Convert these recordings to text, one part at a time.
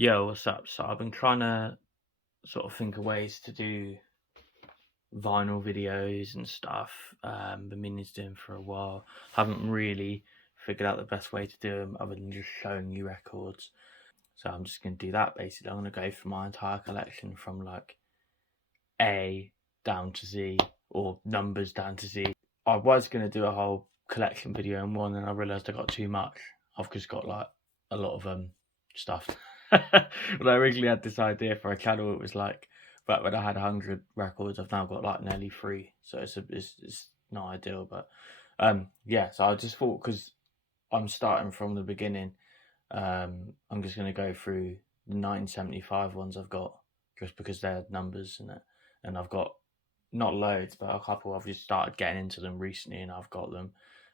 Yo, what's up? So I've been trying to sort of think of ways to do vinyl videos and stuff. Been meaning to do them for a while. Haven't really figured out the best way to do them other than just showing you records. So I'm just going to do that basically. I'm going to go through my entire collection from like A down to Z or numbers down to Z. I was going to do a whole collection video in one and I realised I got too much. I've just got like a lot of stuff. When I originally had this idea for a channel, it was like, but when I had 100 records, I've now got like nearly 3. So it's not ideal, but yeah. So I just thought because I'm starting from the beginning, I'm just going to go through the 1975 ones I've got just because they're numbers in it, and I've got not loads, but a couple. I've just started getting into them recently, and I've got them.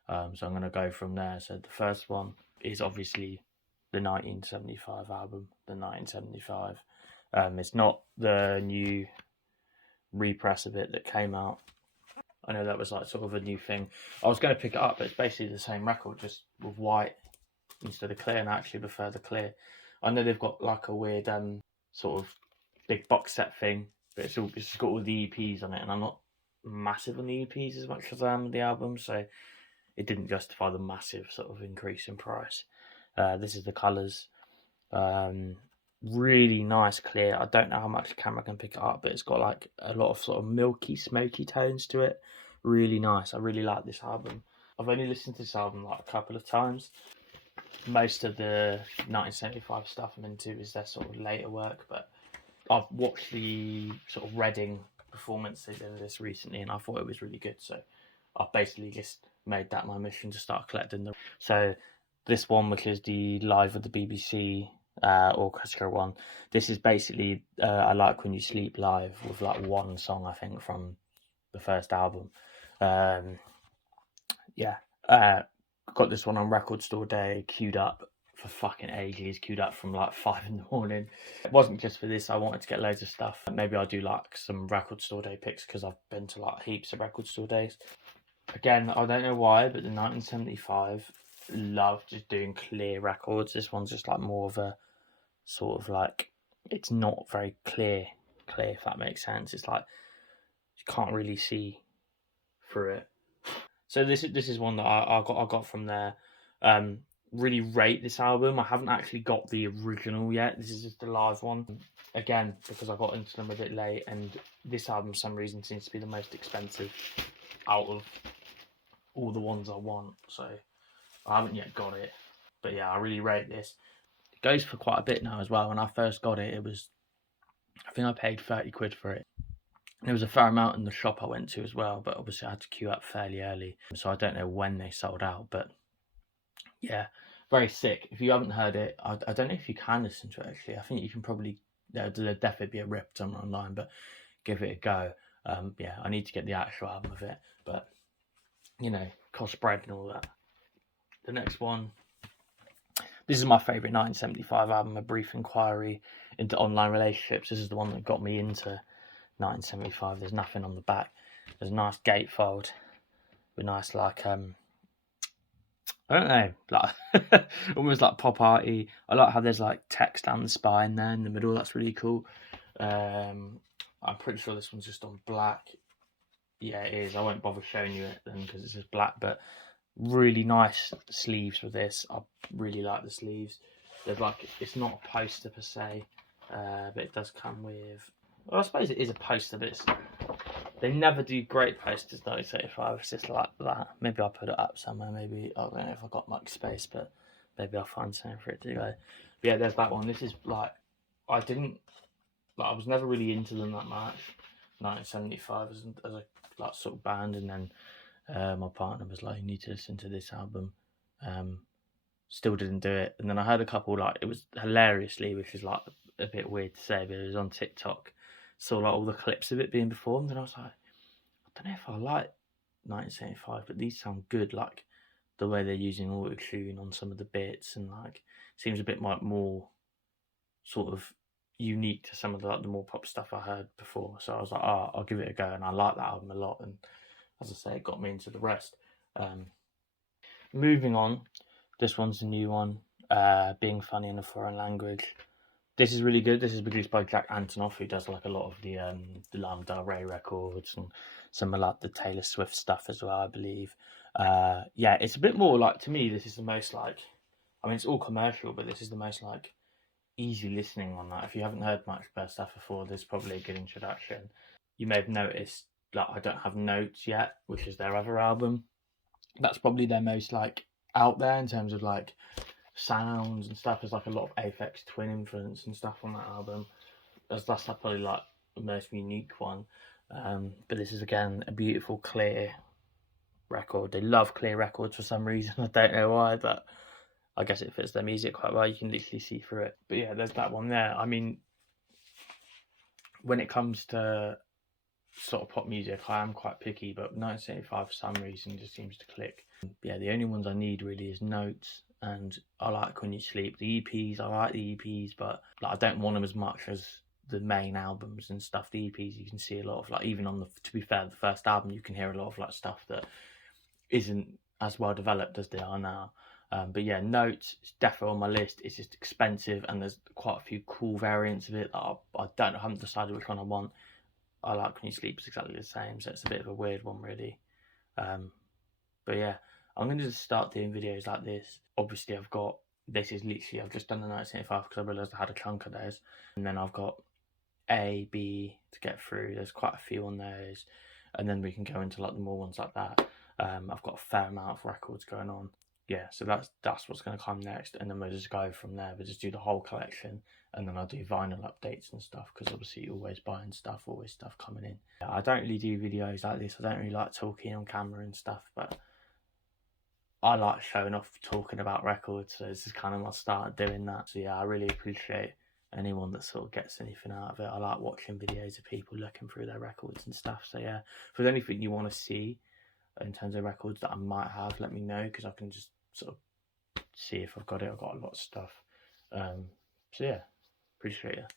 So I'm going to go from there. So the first one is obviously the 1975 album, the 1975. It's not the new repress of it that came out. I know that was like sort of a new thing. I was going to pick it up, but it's basically the same record, just with white instead of clear, and I actually prefer the clear. I know they've got like a weird sort of big box set thing, but it's got all the EPs on it, and I'm not massive on the EPs as much as I am with the album, so it didn't justify the massive sort of increase in price. This is the colours. Really nice clear. I don't know how much the camera can pick it up, but it's got like a lot of sort of milky, smoky tones to it. Really nice. I really like this album. I've only listened to this album like a couple of times. Most of the 1975 stuff I'm into is their sort of later work, but I've watched the sort of Reading performance they did of this recently, and I thought it was really good. So I've basically just made that my mission to start collecting them. So this one, which is the live of the BBC orchestra one, this is basically I Like When You Sleep live with like one song I think from the first album. Yeah, got this one on Record Store Day queued up for fucking ages, queued up from like 5 in the morning. It wasn't just for this, I wanted to get loads of stuff. Maybe I'll do like some Record Store Day picks because I've been to like heaps of Record Store Days. Again, I don't know why, but the 1975 love just doing clear records. This one's just like more of a sort of like, it's not very clear, if that makes sense. It's like you can't really see through it. So this is one that I got from there. Really rate this album. I haven't actually got the original yet. This is just the live one. Again, because I got into them a bit late, and this album, for some reason, seems to be the most expensive out of all the ones I want. So I haven't yet got it. But yeah, I really rate this. It goes for quite a bit now as well. When I first got it, I think I paid 30 quid for it. There was a fair amount in the shop I went to as well, but obviously I had to queue up fairly early. So I don't know when they sold out, but yeah, very sick. If you haven't heard it, I don't know if you can listen to it actually. I think you can probably, there'll definitely be a rip somewhere online, but give it a go. Yeah, I need to get the actual album of it, but you know, cost bread and all that. The next one, this is my favourite 1975 album, A Brief Inquiry into Online Relationships. This is the one that got me into 1975. There's nothing on the back. There's a nice gatefold with nice like I don't know, like almost like pop arty. I like how there's like text down the spine there in the middle. That's really cool. I'm pretty sure this one's just on black. Yeah, it is. I won't bother showing you it then because it's just black, but really nice sleeves with this. I really like the sleeves. There's like, it's not a poster per se, but it does come with, well, I suppose it is a poster, but they never do great posters, 1975. It's just like that. Maybe I'll put it up somewhere. Maybe, I don't know if I've got much space, but maybe I'll find something for it to go. But yeah, there's that one. This is like, I was never really into them that much. 1975 as a like sort of band, and then my partner was like, you need to listen to this album. Still didn't do it, and then I heard a couple, like, it was hilariously, which is like a bit weird to say, but it was on TikTok, saw like all the clips of it being performed, and I was like, I don't know if I like 1975, but these sound good, like the way they're using auto-tune on some of the bits, and like seems a bit more sort of unique to some of the, like, the more pop stuff I heard before. So I was like, oh, I'll give it a go, and I like that album a lot, and as I say, it got me into the rest. Moving on, this one's a new one, Being Funny in a Foreign Language. This is really good. This is produced by Jack Antonoff, who does like a lot of the Lana Del Rey records and some of like the Taylor Swift stuff as well, I believe. Yeah, it's a bit more like, to me, this is the most like, I mean, it's all commercial, but this is the most like easy listening on that. If you haven't heard much of their stuff before, there's probably a good introduction. You may have noticed that I don't have Notes yet, which is their other album. That's probably their most like out there in terms of like sounds and stuff. There's like a lot of Aphex Twin influence and stuff on that album. That's probably like the most unique one. But this is again a beautiful, clear record. They love clear records for some reason. I don't know why, but I guess it fits their music quite well. You can literally see through it. But yeah, there's that one there. I mean, when it comes to sort of pop music, I am quite picky, but 1975 for some reason just seems to click. Yeah, the only ones I need really is Notes, and I like When You Sleep. The EPs, I like the EPs, but like, I don't want them as much as the main albums and stuff. The EPs, you can see a lot of like, even on the, to be fair, the first album, you can hear a lot of like stuff that isn't as well developed as they are now. But yeah, Notes is definitely on my list. It's just expensive, and there's quite a few cool variants of it that I haven't decided which one I want. I like When You Sleep is exactly the same, so it's a bit of a weird one, really. But yeah, I'm going to just start doing videos like this. Obviously, this is literally, I've just done the 1975 because I realised I had a chunk of those. And then I've got A, B to get through. There's quite a few on those. And then we can go into like the more ones like that. I've got a fair amount of records going on. Yeah, so that's what's going to come next. And then we'll just go from there. We'll just do the whole collection. And then I'll do vinyl updates and stuff, because obviously you're always buying stuff, always stuff coming in. Yeah, I don't really do videos like this. I don't really like talking on camera and stuff, but I like showing off talking about records, so this is kind of my start doing that. So yeah, I really appreciate anyone that sort of gets anything out of it. I like watching videos of people looking through their records and stuff. So yeah, if there's anything you want to see in terms of records that I might have, let me know, because I can just sort of see if I've got it. I've got a lot of stuff. So yeah, appreciate it.